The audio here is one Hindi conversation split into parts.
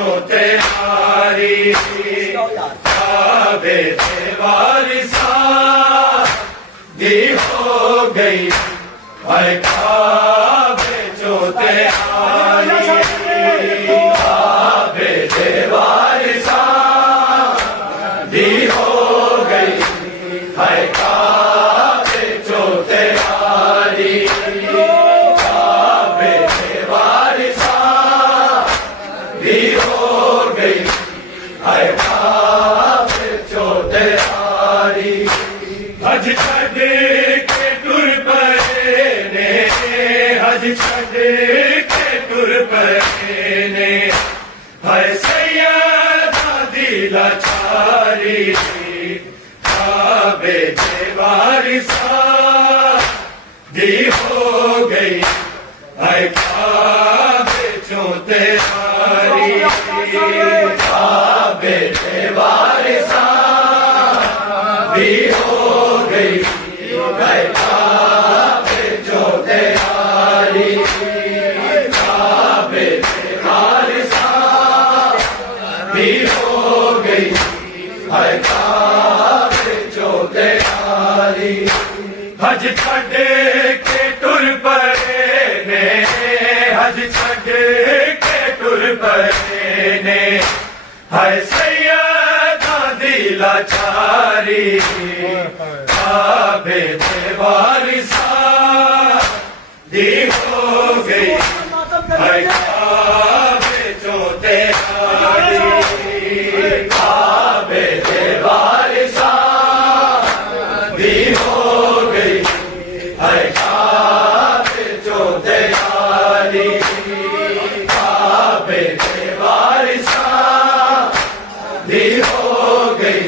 चोते हारी काबे दे वारिसा दी हो गई हाय काबे चोते हारी काबे दे वारिसा दी हो गई हाय काबे चोते हारी काबे दे वारिसा दी हो गई हाय काबे चोते हारी हज छड़ के टुर पए ने हज छड़ के टुर पए ने हाय सैयदा दी लाचारी काबे दे वारिसा दी हो गई हाय काबे चोते हारी काबे दे वारिसा दी हो गई हाय काबे चोते हारी काबे दे वारिसा दी हो गई हाय काबे चोते हारी हज छड़ के टुर पए ने हज छड़ के टुर पए ने हाय सैयदा दी लाचारी काबे दे वारिसा दी हो गई हाय काबे चोते हारी काबे दे वारिसा दी हो गई हाय काबे चोते हारी काबे दे वारिसा दी हो गई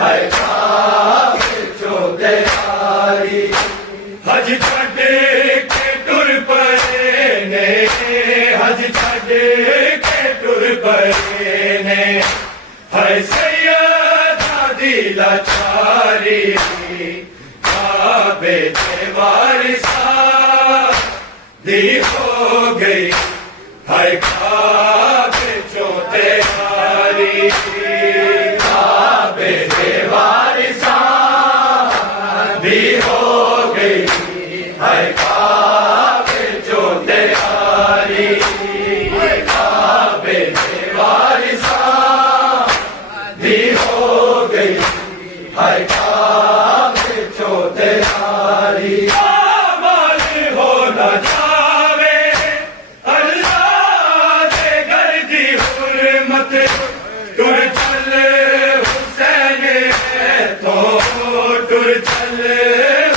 हाय काबे चोते हारी हज छड़ के टुर पए ने हज छड़ के टुर पए ने हाय सैयदा दी लाचारी काबे दे वारिसा दी हो गई हाय काबे चोते हारी काबे दे वारिसा दी हो गई हाय काबे चोते हारी काबे दे वारिसा दी हो गई हाय काबे चोते हारी माल हो न जावे अल्लाह दे घर दी हुर्मत टुर चल हुसैन तो टुर चल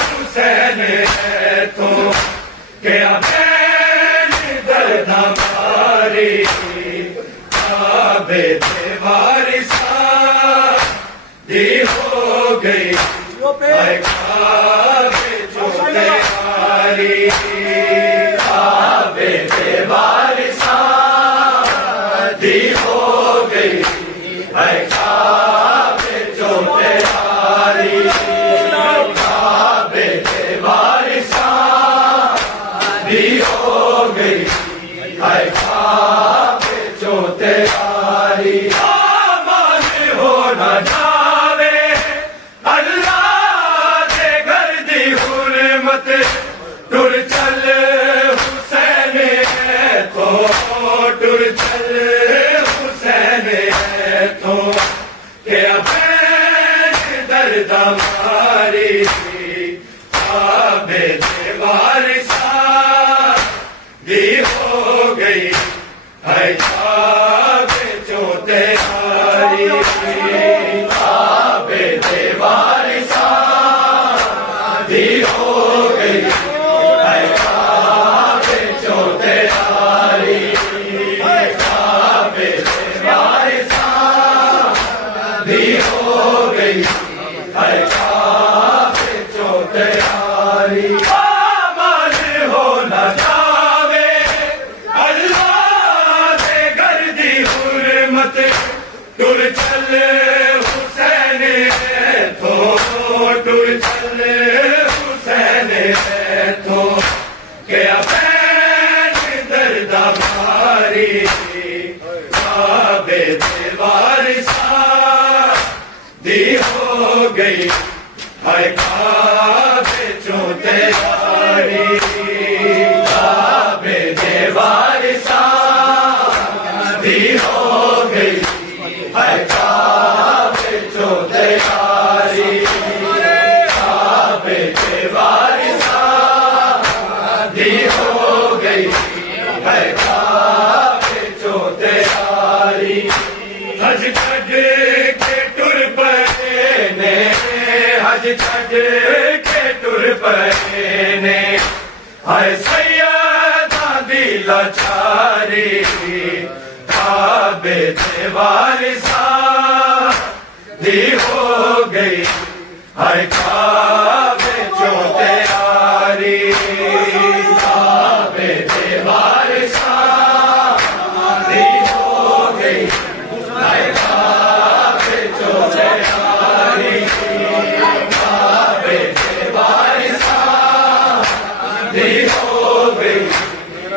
हुसैन तो क्या बैन दर्द मारी काबे दे वारिसा दी हो गई हाय काबे चोते हारी काबे दे वारिसा दी हो गई हाय काबे चोते हारी काबे दे वारिसा दी हो गई हाय काबे चोते हारी माल हो न जावे अल्लाह दे घर दी हुर्मत टुर चल हुसैन तो टुर चल हुसैन तो क्या बैन दर्द मारी काबे दे वारिसा दी हो गई हाय काबे चोते हारी काबे दे वारिसा दी हो गई हाय काबे चोते हारी काबे दे वारिसा दी हो गई हाय काबे चोते हारी माल हो न जावे अल्लाह दे घर दी हुर्मत टुर चल हुसैन तो टुर चल हुसैन तो क्या बैन दर्द मारी दे वारिसा दी हो गई है काबे चो तैयारी काबे दे वारिसा दी हो गई है काबे चो तैयारी काबे दे वारिसा दी हो गई है काबे चो तैयारी हज छड़ के टुर पए ने हज छड़ के टुर पए ने हाय सैयदा दी लाचारी काबे दे वारिसा दी हो गई हाय काबे चो तैयारी काबे दे वारिसा दी हो गई हाय काबे चो तैयारी काबे दे वारिसा दी हो गई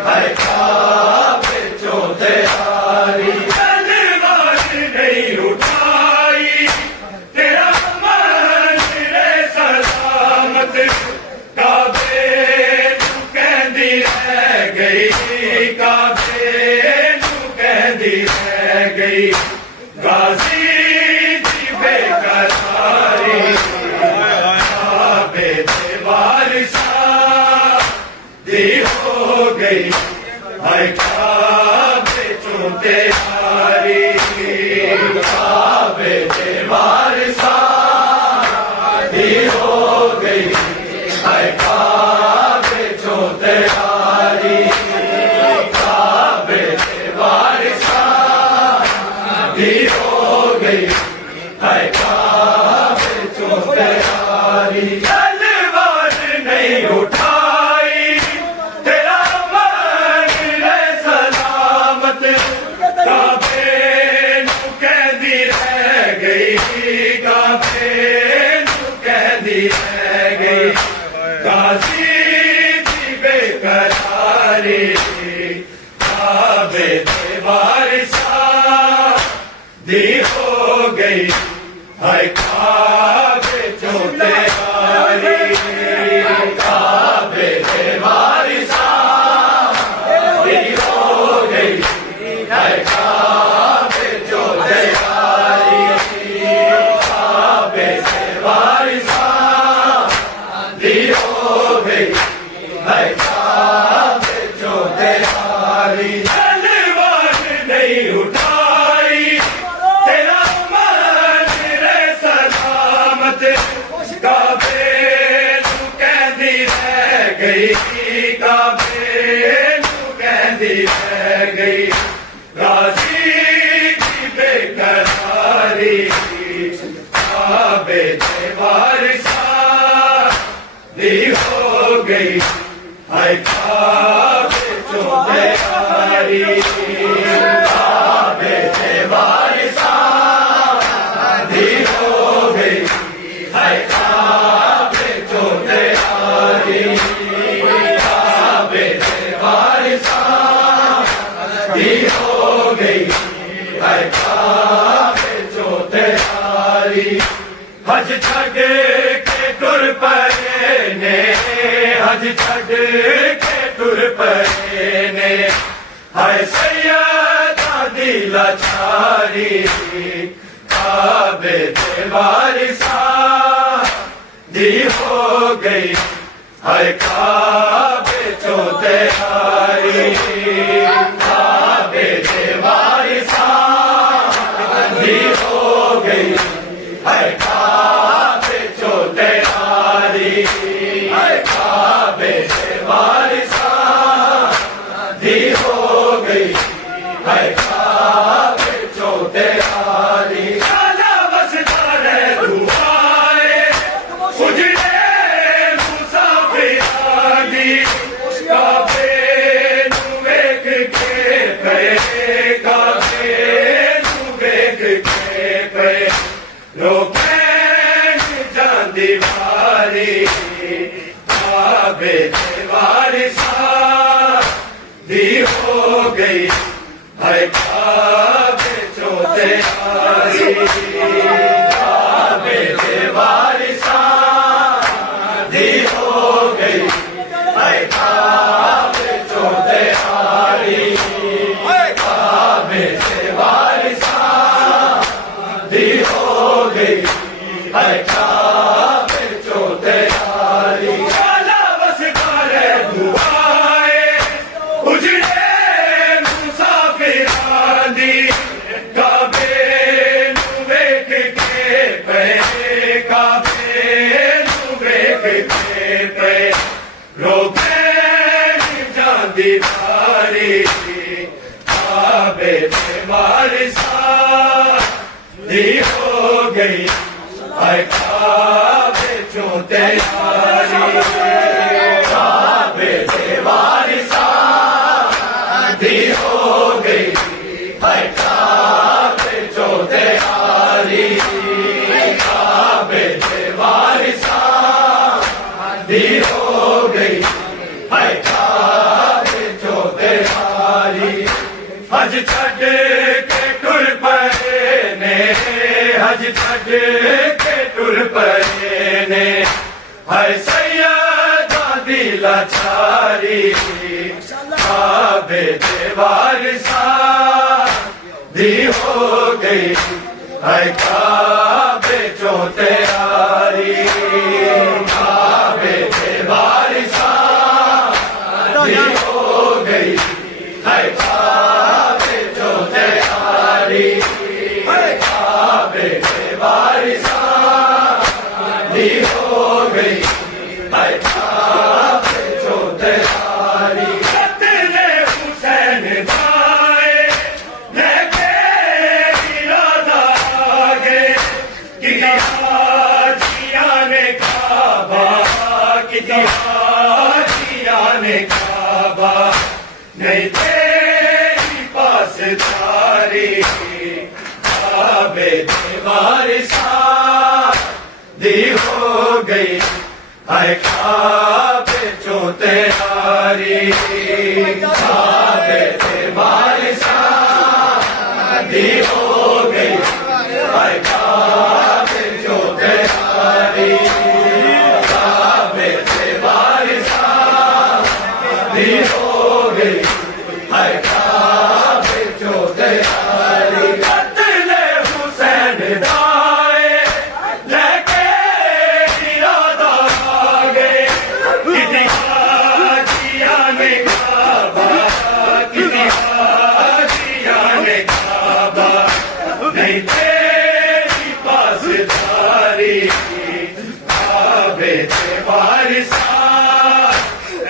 हाय काबे चो तैयारी तलवार नहीं उठाई तेरा मंदिर सलामत काबे तू कहंदी रह गई काबे तू कहंदी रह गई गाजी दी बेकरारी काबे दे वारिसा दी हो गई हाय काबे चो तैयारी काबे दे वारिसा दी हो गई हाय काबे चो तैयारी काबे दे वारिसा दी हो गई हाय काबे चो तैयारी तलवार नहीं उठाई तेरा मंदिर सलामत काबे नू कहंदी रह गई काबे नू कहंदी रह गई गाजी दी बेकरारी काबे दे वारिसा दी हो गई हाय काबे चो तैयारी काबे दे वारिसा दी हो गई हाय काबे चो तैयारी काबे दे वारिसा दी हो गई हाय काबे चो तैयारी तलवार नहीं उठाई तेरा मंदिर सलामत काबे तू कहंदी रह गई काबे तू कहंदी रह गई गाजी की बेकरारी काबे दे वारिसा दी हो गई हाय काबे चो तैयारी काबे दे वारिसा दी हो गई हाय काबे चो तैयारी काबे दे वारिसा दी हो गई हाय काबे चो तैयारी हज छड़ के टुर पए ने हज छड़ के टुर पए ने हाय सैयदा दी लाचारी काबे दे वारिसा दी हो गई हाय काबे चो तैयारी काबे दे वारिसा दी हो गई हाय काबे चो तैयारी हाय काबे दे वारिसा दी हो गई हाय काबे चो तैयारी काला बसदार दुआए उजड़े मुसाफिर आगी काबे नू वेख के पे काबे नू वेख के पे लोकें जांदी वारी काबे दे वारिसा दी हो गई हाय काबे चो दी हो गई है काबे चो तैयारी काबे दे वारिसा दी हो गई है काबे चो तैयारी काबे दे वारिसा दी हो गई है काबे चो तैयारी हज छड़ के टुर पए ने हज छड़ के टुर पए ने है सैयदा दी लाचारी काबे दे वारिसा दी हो गई है काबे चो तैयारी काबे दे वारिसा दी हो गई है काबे चो तैयारी है काबे दे वारिसा दी हो गई है काबे चो तैयारी कत्ले हुसैन भाई लेके इरादा आगे किया जिया ने काबा किया जिया ने काबा नहीं तेरी पास तारी काबे दे वारिसा दी हो गई है काबे चो तैयारी काबे दे वारिसा दी हो गई है काबे चो तैयारी काबे दे वारिसा दी हो गई है काबे चो तैयारी कत्ले हुसैन भाई लेके इरादा आगे किया जिया ने काबा किया जिया ने काबा नहीं तेरी पास तारी काबे दे वारिसा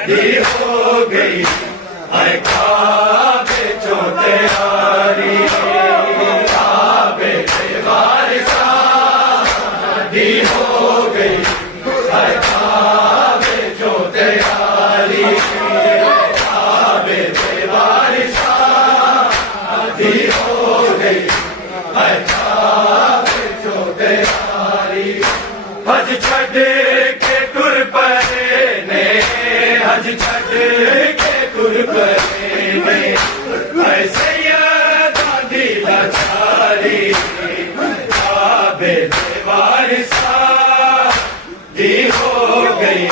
दी हो गई है काबे चो तैयारी काबे दे वारिसा दी हो गई है काबे चो तैयारी काबे दे वारिसा दी हो गई है काबे चो तैयारी हज छड़ के टुर पए ने हज छड़ के टुर पए ने है सैयदा दी लाचारी काबे दे वारिसा दी हो गई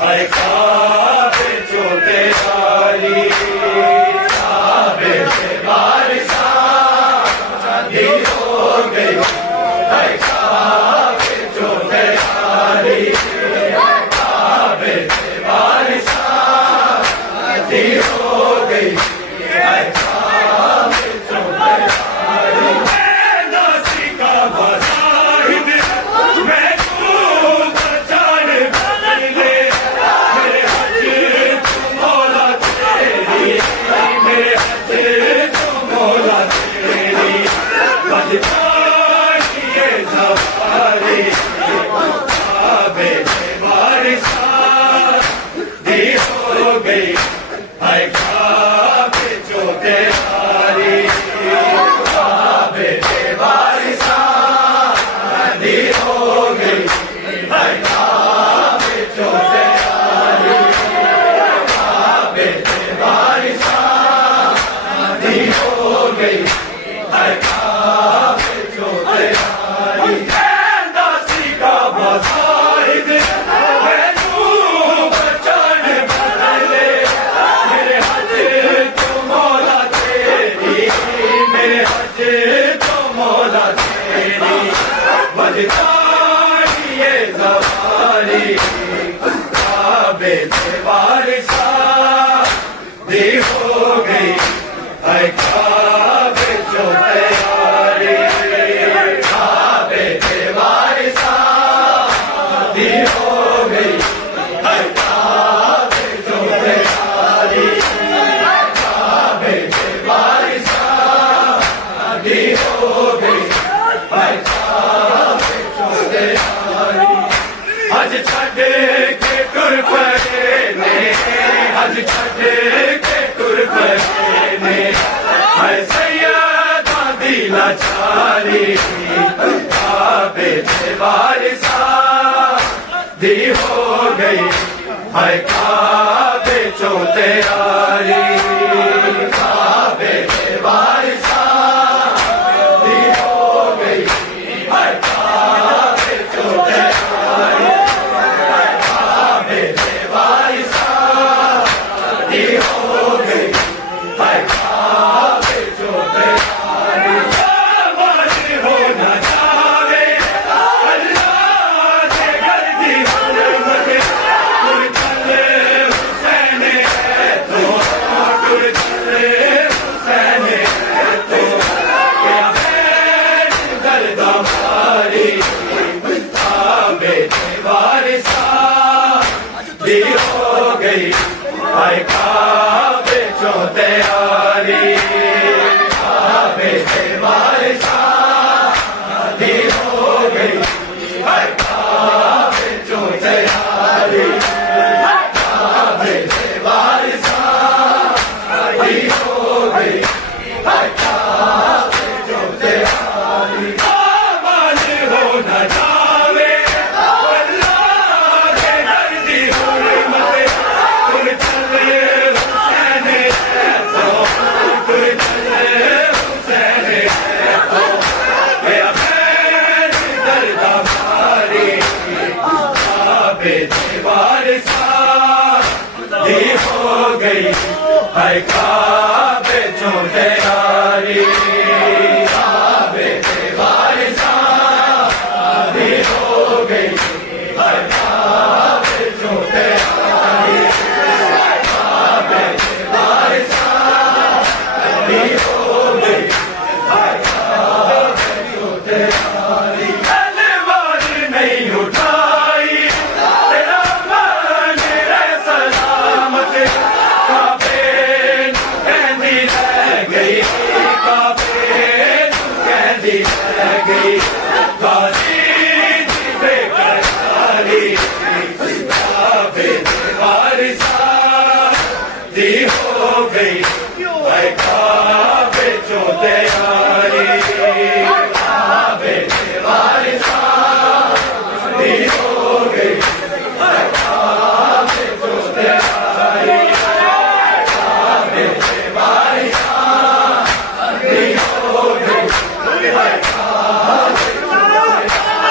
है काबे चो तैयारी काबे दे वारिसा दी हो गई है काबे चो तैयारी काबे दे वारिसा दी हो गई है काबे चो तैयारी नासी का बसाहिद मैं तू बचान बदले मेरे हज तू मौला तेरी मेरे हज तू मौला तेरी बदपानी ये सवारी काबे दे वारिसा दी हो गई है काबे चो तैयारी काबे दे वारिसा दी हो गई है काबे चो तैयारी काबे दे वारिसा दी हो गई है काबे चो तैयारी दासी का बसाहिद मैं तू बचान बदले मेरे हज तो मौला तेरी मेरे हज तो मौला तेरी बदतानी ये सवारी काबे दे वारिसा दी हो गई है काबे चो तैयारी काबे दे वारिसा दी हो गई है काबे चो तैयारी काबे दे वारिसा दी हो गई है हज छड़ के टुर पए ने हज छड़ के टुर पए ने हाय सैयदा दी लाचारी काबे दे वारिसा दी हो गई हाय काबे चो तैयारी काबे दे वारिसा दी हो गई हाय काबे चो तैयारी काबे दे वारिसा दी हो गई हाय काबे चो तैयारी आवाज हो न जावे अल्लाह के घर दी हुर्मत टुर चले हुसैन है तो टुर चले हुसैन है तो क्या बैठ गर्दा मारी काबे दे वारिसा दी हो गई हाय काबे चो तैयारी काबे दे वारिसा दी हो गई हाय काबे चो तैयारी काबे दे वारिसा दी हो गई हाय काबे चो तैयारी आवाज हो न जावे अल्लाह के घर दी हुर्मत टुर चले हुसैन है तो टुर चले हुसैन है तो गया बैठ गर्दा मारी काबे दे वारिसा दी हो गई हाय काबे चो तैयारी काबे दे वारिसा दी हो गई हाय काबे चो तैयारी काबे दे वारिसा दी हो गई हाय काबे चो तैयारी तलवार नहीं उठाई तेरा मान रे सलामत काबे नू कहंदी रह गई काबे नू कहंदी रह गई गाजी दी बेकरारी काबे दे वारिसा दी हो गई हाय काबे चो तैयारी काबे दे वारिसा दी हो गई हाय काबे चो तैयारी काबे दे वारिसा दी हो गई हाय काबे चो तैयारी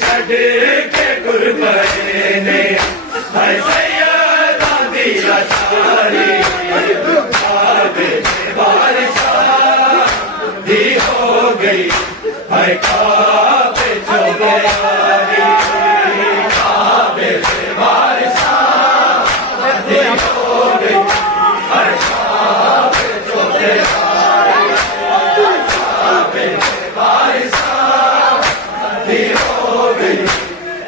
छड़ के टुर पए ने हाय सैयदा दी लाचारी काबे से बारिशा दी हो गई हाय काबे जो गयारी काबे से बारिशा दी हो गई हाय काबे जो गयारी काबे से बारिशा दी हो गई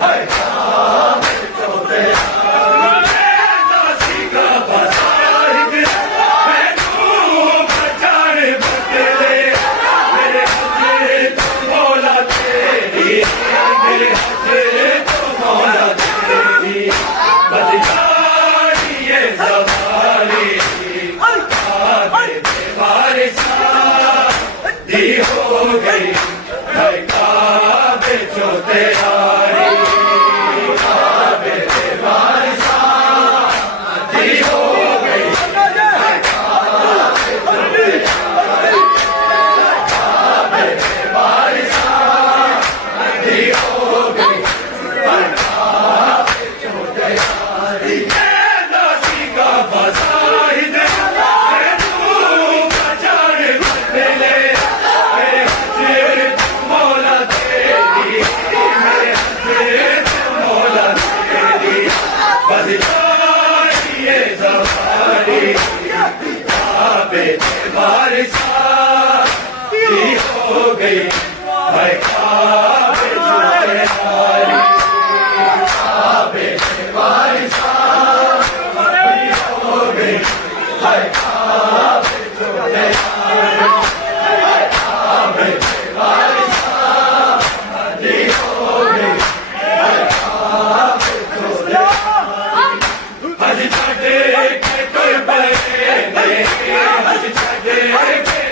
हाय काबे जो गयारी दासी का बसाहिद मैं तू बचान बदले मेरे हजे तो मौला तेरी मेरे हजे तो मौला तेरी बदकारी ये ज़माने काबे से बारिशा दी हो गई हाय काबे जो तैयारी काबे से बारिशा दी हो गई हाय काबे जो तैयारी काबे से बारिशा दी हो गई हाय काबे जो तैयारी दासी का बसाहिद मैं तू बचान बदले मेरे हजे मौला तेरी मेरे हजे मौला तेरी बदकारी ये ज़माने काबे से बारिशा दी हो गई हाय काबे जो तैयारी काबे से बारिशा दी हो गई हाय काबे जो तैयारी हाय काबे से बारिशा दी हो गई हाय काबे जो तैयारी हज छड़ के टुर पए ने हज छड़ के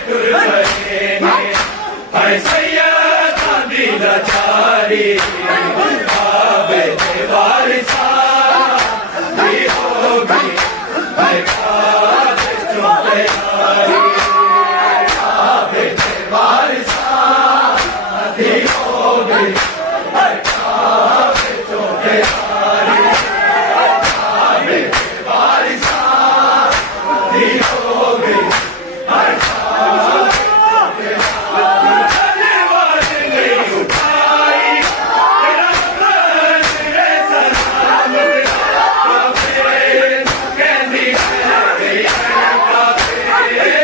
टुर पए ने हाय सैयदा दी लाचारी काबे से बारिशा दी हो गई हाय काबे जो तैयारी काबे से बारिशा दी हो गई हाय काबे जो तैयारी काबे से बारिशा दी हो गई हाय काबे चलने वाले ने उठाई तेरा बदले सलामत काबे कहती है गई काबे कहती है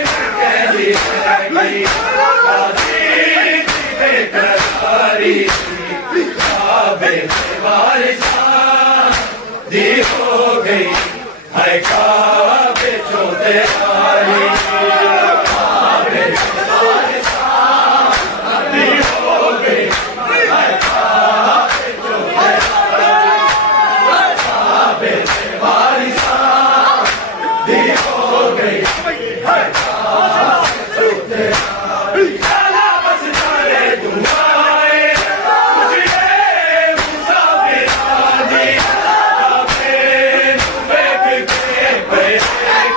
गई काजी की बेकरारी काबे से बारिशा दी हो गई हाय काबे जो तैयारी काबे से बारिशा दी हो गई हाय काबे जो तैयारी काबे से बारिशा दी हो गई हाय काबे जो तैयारी चला बस सारे दुआए मुझे मुसाफिरानी काबे तू वेग के पे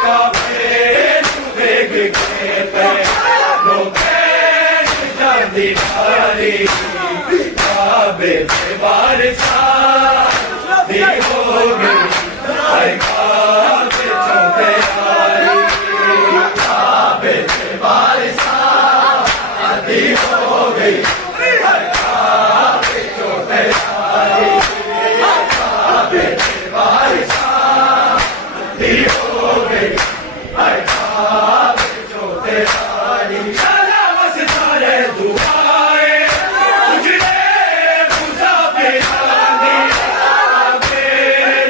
काबे तू वेग के पे लोगे जाती बारी काबे से बारिशा दी हो गई हाय काबे जो तैयारी काबे से बारिशा दी हो गई हाय काबे जो तैयारी काबे से बारिशा दी हो गई हाय काबे जो तैयारी चला बस सारे दुआए तुझे मुसाफिरानी काबे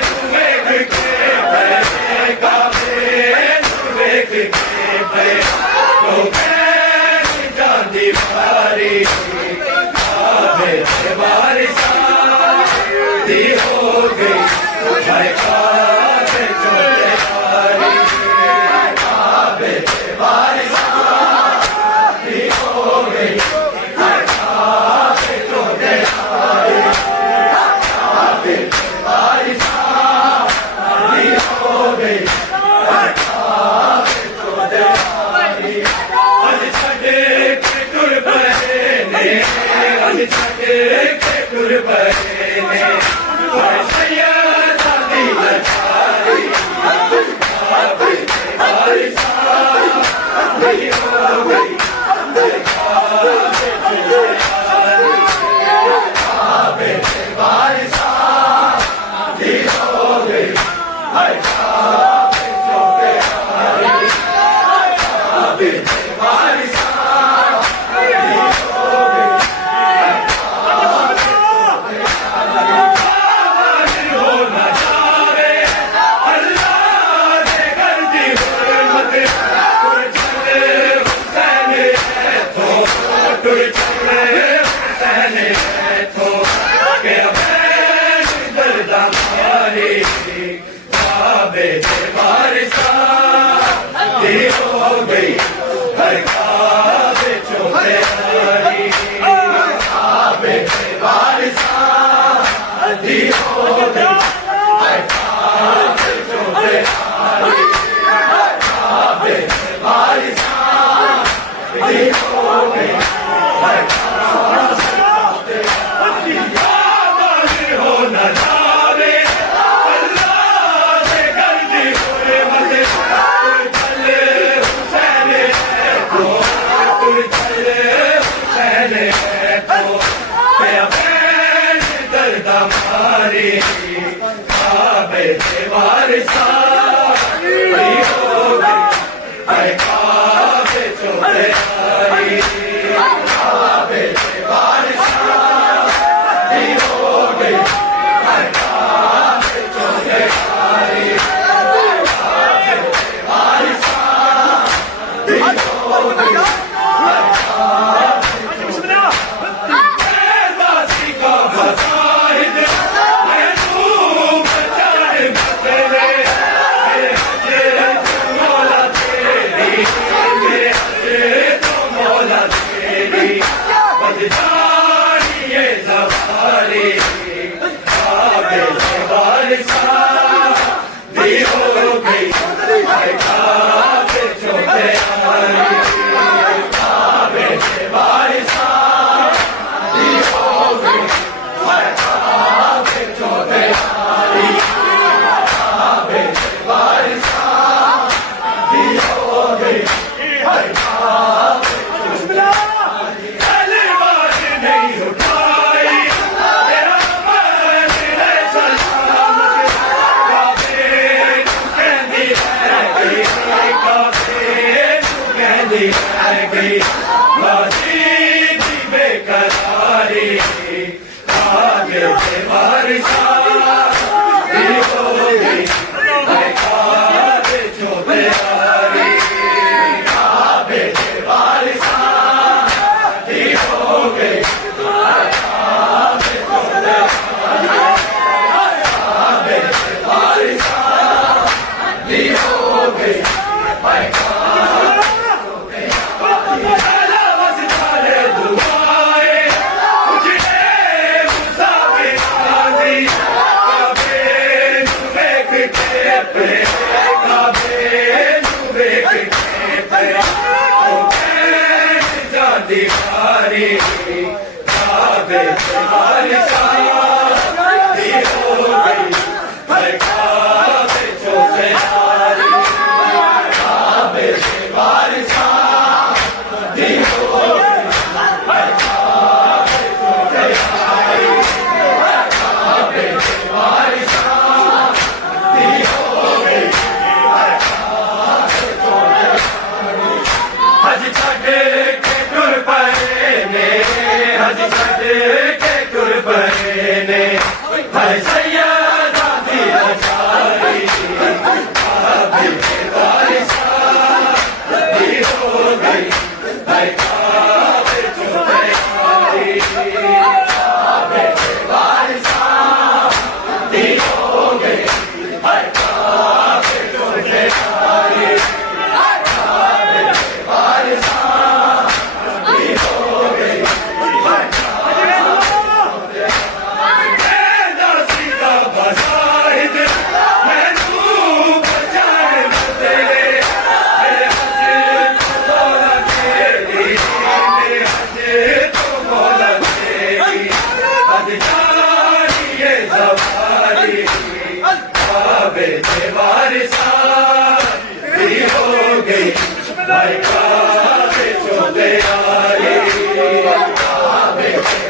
तू वेग के पे काबे तू वेग के पे लोगे जाती बारी काबे से बारिशा दी हो गई हाय काबे जो तैयारी काबे से बारिशा दी हो गई हाय काबे जो तैयारी काबे से बारिशा दी हो गई हाय काबे जो तैयारी हज छड़ के टुर पए ने आज छठे के कुर्बाने भाई सैयदा दी लचारी काबे के वारिसा दी हो गई काबे के वारिसा दी हो गई हाय काबे जो प्यारी काबे के वारिसा Hey,